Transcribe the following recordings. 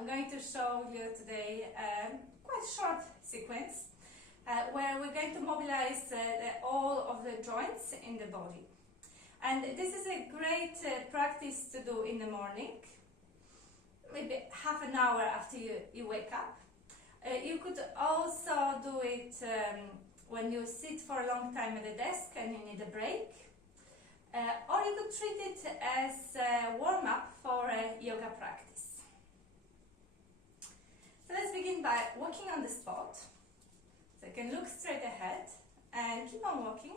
I'm going to show you today a quite short sequence where we're going to mobilize all of the joints in the body. And this is a great practice to do in the morning, maybe half an hour after you wake up. You could also do it when you sit for a long time at a desk and you need a break. Or you could treat it as a warm-up for a yoga practice. So let's begin by walking on the spot. So you can look straight ahead and keep on walking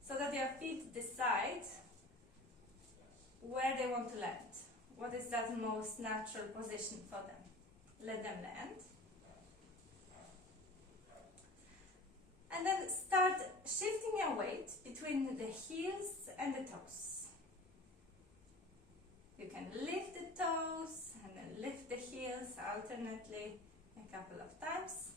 so that your feet decide where they want to land. What is that most natural position for them? Let them land. And then start shifting your weight between the heels and the toes. You can lift the toes and then lift the heels alternately a couple of times.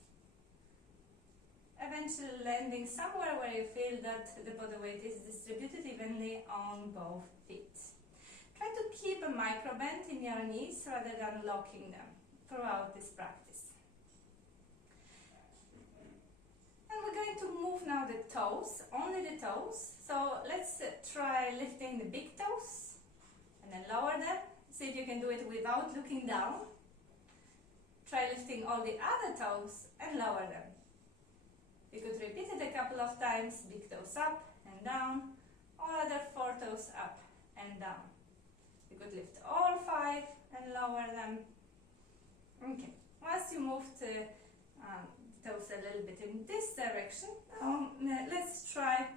Eventually landing somewhere where you feel that the body weight is distributed evenly on both feet. Try to keep a micro bend in your knees rather than locking them throughout this practice. And we're going to move now the toes, only the toes. So let's try lifting the big toes and then lower them. See if you can do it without looking down. Try lifting all the other toes and lower them. You could repeat it a couple of times, big toes up and down, all other 4 toes up and down. You could lift all 5 and lower them. Okay, once you moved toes a little bit in this direction, let's try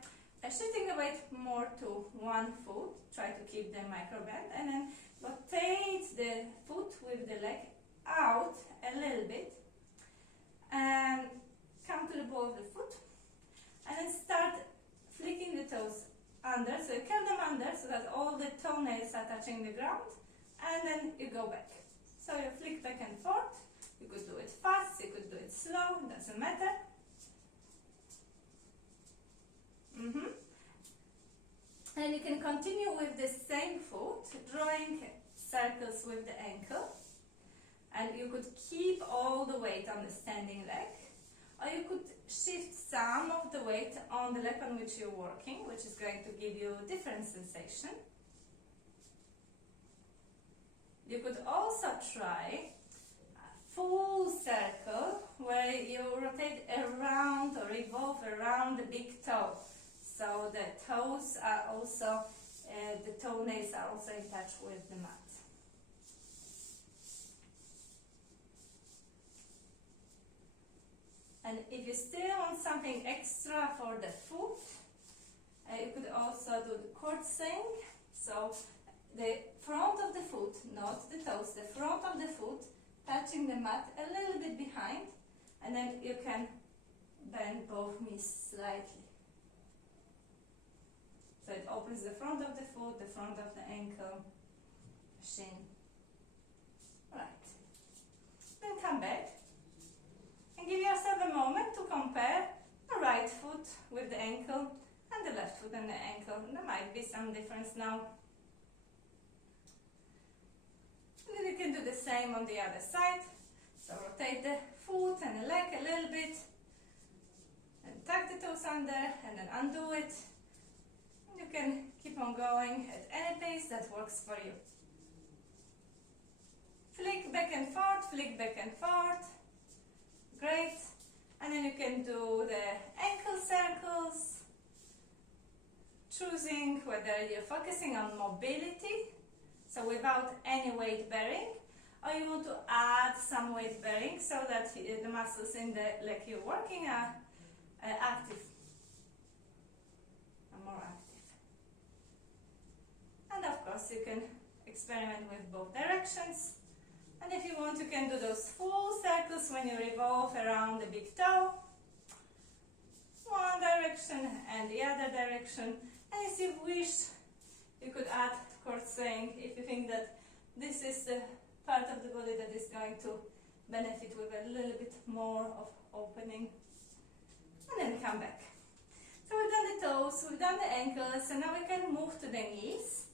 shifting the weight more to one foot. Try to keep the micro bend and then rotate the foot with the leg out a little bit and come to the ball of the foot and then start flicking the toes under. So you curl them under so that all the toenails are touching the ground and then you go back. So you flick back and forth. You could do it fast, you could do it slow, doesn't matter. And you can continue with the same foot, drawing circles with the ankle. And you could keep all the weight on the standing leg. Or you could shift some of the weight on the leg on which you're working, which is going to give you a different sensation. You could also try a full circle where you rotate around or revolve around the big toe. So the toes are also, the toenails are also in touch with the mat. And if you still want something extra for the foot, you could also do the cord swing. So the front of the foot, not the toes, the front of the foot touching the mat a little bit behind, and then you can bend both knees slightly. So it opens the front of the foot, the front of the ankle, shin. Right. Then come back. And give yourself a moment to compare the right foot with the ankle and the left foot and the ankle. There might be some difference now. And then you can do the same on the other side. So rotate the foot and the leg a little bit. And tuck the toes under and then undo it. And you can keep on going at any pace that works for you. Flick back and forth, flick back and forth. Great. And then you can do the ankle circles, choosing whether you're focusing on mobility, so without any weight bearing, or you want to add some weight bearing so that the muscles in the leg you're working are active, are more active. And of course you can experiment with both directions. And if you want, you can do those full circles when you revolve around the big toe. One direction and the other direction. And if you wish, you could add cord swing if you think that this is the part of the body that is going to benefit with a little bit more of opening. And then come back. So we've done the toes, we've done the ankles, and now we can move to the knees.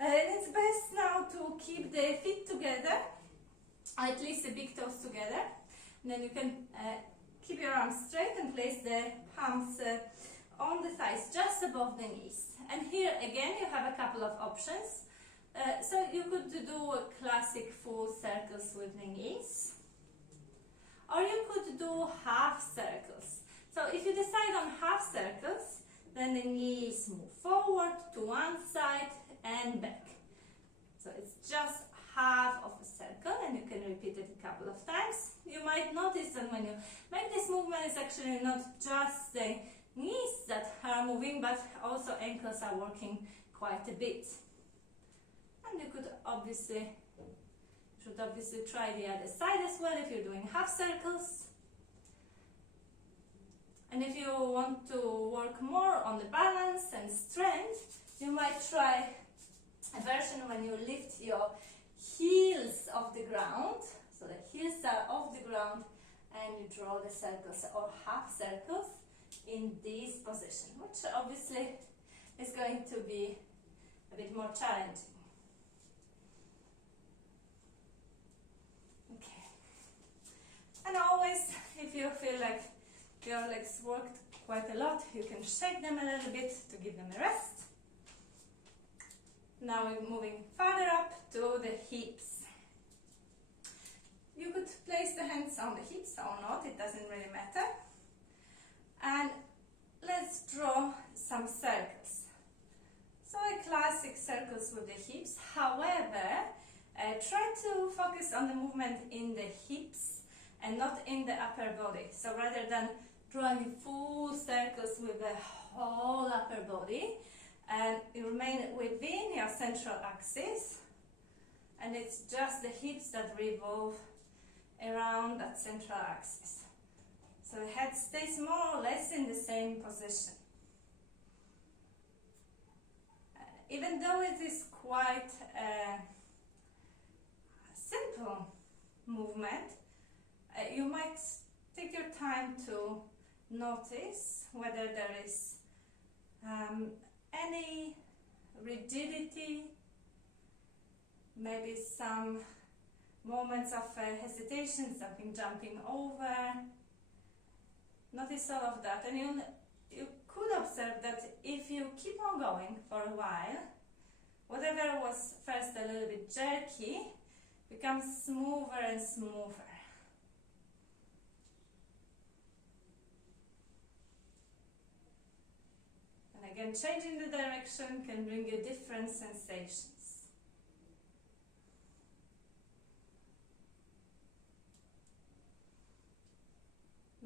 It's best now to keep the feet together at least the big toes together. And then you can keep your arms straight and place the palms on the thighs just above the knees. And here again you have a couple of options. So you could do classic full circles with the knees, or you could do half circles. So if you decide on half circles, then the knees move forward to one side and back. So it's just half of a circle, and you can repeat it a couple of times. You might notice that when you make this movement, it's actually not just the knees that are moving, but also ankles are working quite a bit. And you should obviously try the other side as well if you're doing half circles. And if you want to work more on the balance and strength, you might try a version when you lift your heels off the ground. So the heels are off the ground and you draw the circles or half circles in this position, which obviously is going to be a bit more challenging. Okay. And always, if you feel like your legs worked quite a lot, you can shake them a little bit to give them a rest. Now we're moving further up to the hips. You could place the hands on the hips or not, it doesn't really matter. And let's draw some circles. So a classic circles with the hips. However, try to focus on the movement in the hips and not in the upper body. So rather than drawing full circles with the whole upper body, and you remain within your central axis, and it's just the hips that revolve around that central axis. So the head stays more or less in the same position. Even though it is quite a simple movement, you might take your time to notice whether there is any rigidity, maybe some moments of hesitation, something jumping over. Notice all of that, and you could observe that if you keep on going for a while, whatever was first a little bit jerky becomes smoother and smoother. And again, changing the direction can bring you different sensations.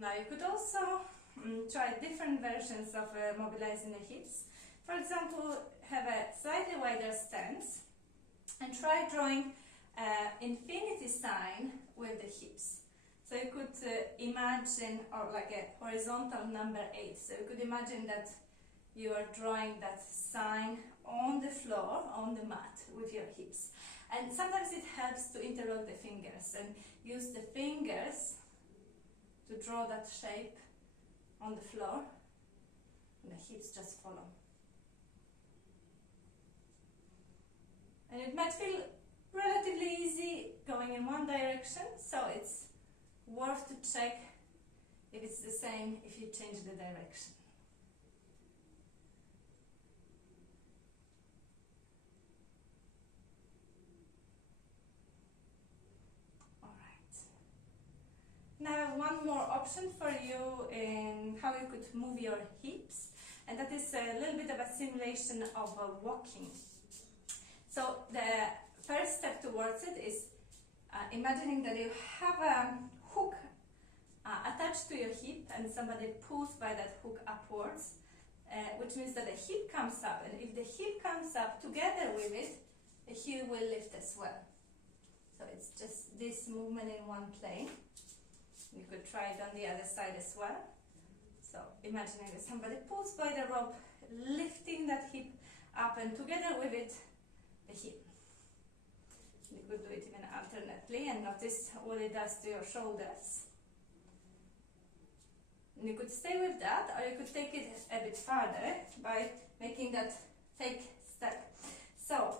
Now you could also try different versions of mobilizing the hips. For example, have a slightly wider stance and try drawing infinity sign with the hips. So you could imagine, or like a horizontal number 8. So you could imagine that you are drawing that sign on the floor, on the mat with your hips. And sometimes it helps to interlock the fingers and use the fingers to draw that shape on the floor, and the hips just follow. And it might feel relatively easy going in one direction, so it's worth to check if it's the same if you change the direction. Now I have one more option for you in how you could move your hips, and that is a little bit of a simulation of walking. So the first step towards it is imagining that you have a hook attached to your hip and somebody pulls by that hook upwards, which means that the hip comes up, and if the hip comes up together with it, the heel will lift as well. So it's just this movement in one plane. You could try it on the other side as well. So imagining that somebody pulls by the rope, lifting that hip up, and together with it, the hip. You could do it even alternately and notice what it does to your shoulders. And you could stay with that, or you could take it a bit farther by making that fake step. So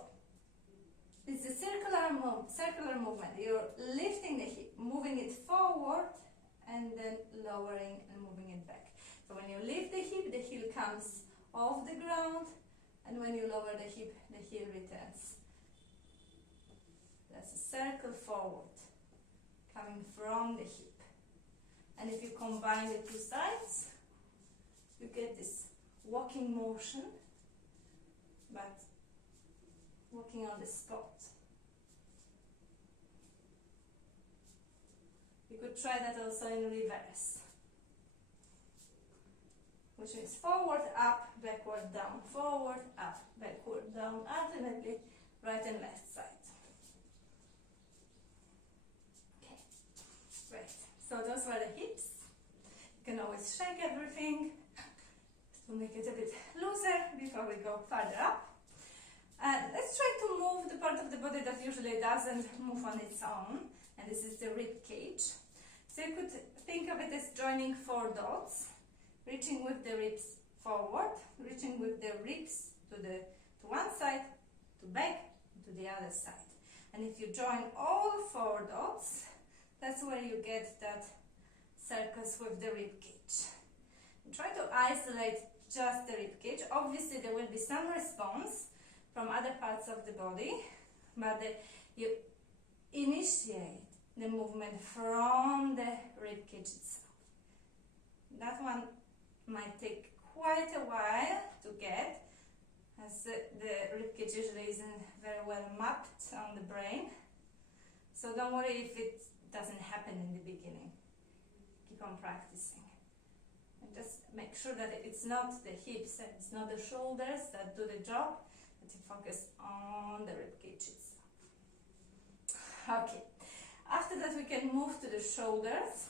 it's a circular movement. You're lifting the hip, moving it forward, and then lowering and moving it back. So when you lift the heel comes off the ground, and when you lower the hip, the heel returns. That's a circle forward, coming from the hip. And if you combine the two sides, you get this walking motion, but walking on the spot. You could try that also in reverse, which means forward, up, backward, down, forward, up, backward, down, alternately right and left side. Okay, great. So those were the hips. You can always shake everything to make it a bit looser before we go further up. And let's try to move the part of the body that usually doesn't move on its own, and this is the rib cage. So you could think of it as joining 4 dots, reaching with the ribs forward, reaching with the ribs to one side, to back, to the other side. And if you join all 4 dots, that's where you get that circles with the rib cage. And try to isolate just the rib cage. Obviously there will be some response from other parts of the body, but you initiate the movement from the rib cage itself. That one might take quite a while to get, as the rib cage usually isn't very well mapped on the brain. So don't worry if it doesn't happen in the beginning. Keep on practicing. And just make sure that it's not the hips, it's not the shoulders that do the job, but you focus on the rib cage itself. Okay, after that we can move to the shoulders,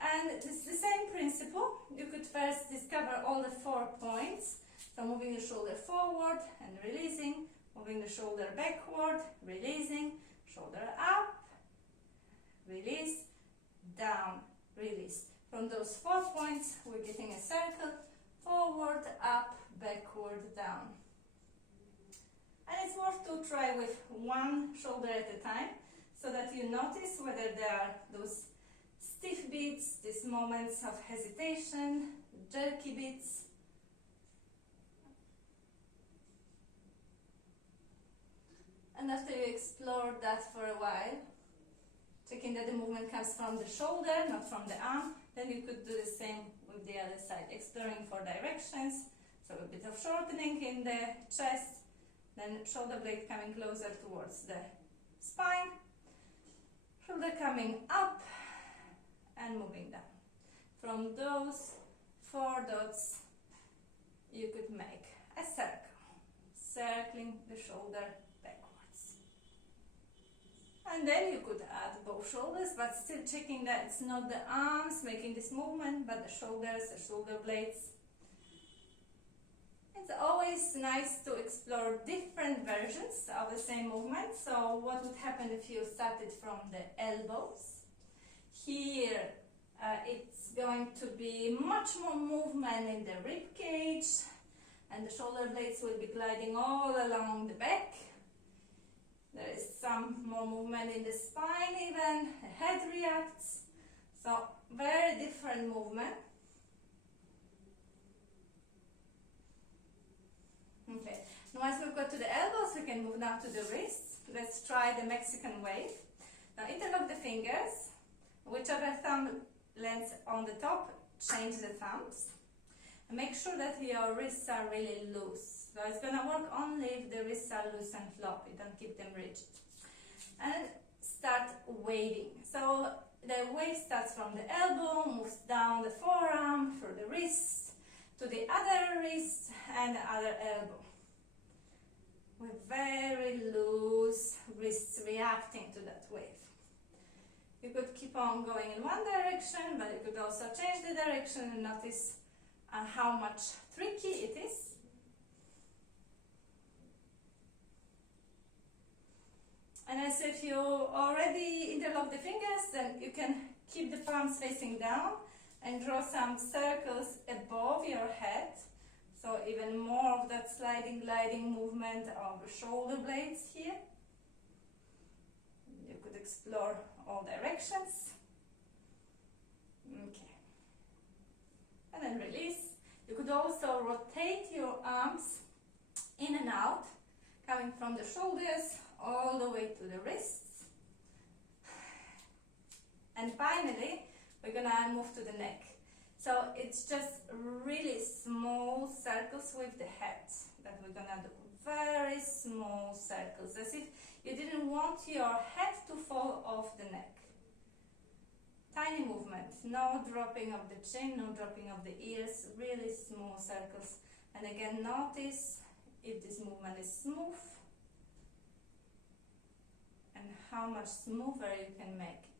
and it's the same principle. You could first discover all the 4 points. So moving the shoulder forward and releasing, moving the shoulder backward, releasing, shoulder up, release, down, release. From those 4 points, we're getting a circle, forward, up, backward, down. And it's worth to try with one shoulder at a time, so that you notice whether there are those stiff beats, these moments of hesitation, jerky beats. And after you explore that for a while, checking that the movement comes from the shoulder, not from the arm, then you could do the same with the other side, exploring for directions. So a bit of shortening in the chest, then shoulder blade coming closer towards the spine, shoulder coming up and moving down. From those 4 dots, you could make a circle, circling the shoulder backwards. And then you could add both shoulders, but still checking that it's not the arms making this movement, but the shoulders, the shoulder blades. It's always nice to explore different versions of the same movement. So what would happen if you started from the elbows? Here it's going to be much more movement in the rib cage, and the shoulder blades will be gliding all along the back. There is some more movement in the spine even, the head reacts. So very different movement. Okay, now once we've got to the elbows, we can move now to the wrists. Let's try the Mexican wave. Now interlock the fingers, whichever thumb lands on the top, change the thumbs. And make sure that your wrists are really loose. So it's going to work only if the wrists are loose and floppy, don't keep them rigid. And start waving. So the wave starts from the elbow, moves down the forearm, through the wrist, to the other wrist and the other elbow. With very loose wrists reacting to that wave. You could keep on going in one direction, but you could also change the direction and notice how much tricky it is. And as if you already interlock the fingers, then you can keep the palms facing down and draw some circles above your head. So even more of that sliding, gliding movement of the shoulder blades here. You could explore all directions. Okay. And then release. You could also rotate your arms in and out, coming from the shoulders all the way to the wrists. And finally, we're gonna move to the neck. So it's just really small circles with the head that we're gonna do. Very small circles, as if you didn't want your head to fall off the neck. Tiny movement, no dropping of the chin, no dropping of the ears, really small circles. And again, notice if this movement is smooth and how much smoother you can make it.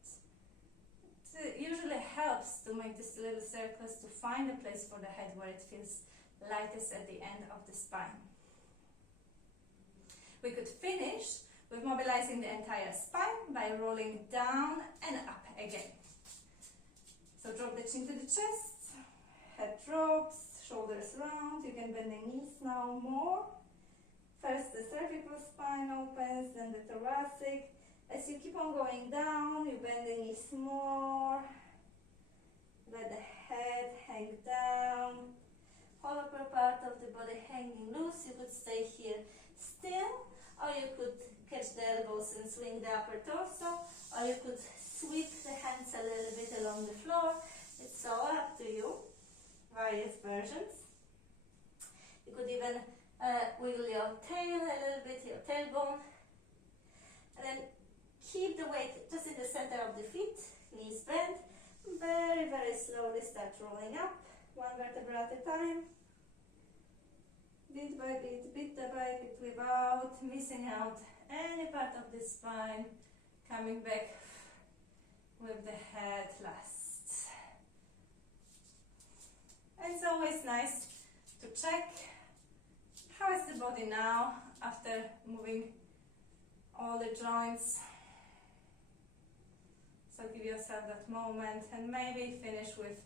It usually helps to make these little circles to find a place for the head where it feels lightest at the end of the spine. We could finish with mobilizing the entire spine by rolling down and up again. So drop the chin to the chest, head drops, shoulders round. You can bend the knees now more. First the cervical spine opens, then the thoracic. As you keep on going down, you bend the knees more. Let the head hang down. Whole upper part of the body hanging loose. You could stay here still, or you could catch the elbows and swing the upper torso, or you could sweep the hands a little bit along the floor. It's all up to you. Various versions. You could even wiggle your tail a little bit, your tailbone, and then keep the weight just in the center of the feet, knees bent. Very, very slowly start rolling up, one vertebra at a time. Bit by bit, without missing out any part of the spine. Coming back with the head last. And it's always nice to check how is the body now after moving all the joints. So give yourself that moment and maybe finish with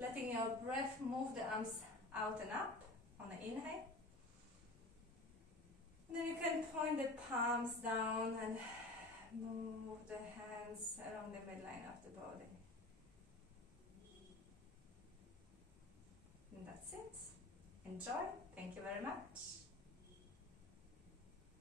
letting your breath move the arms out and up on the inhale. Then you can point the palms down and move the hands along the midline of the body. And that's it. Enjoy. Thank you very much.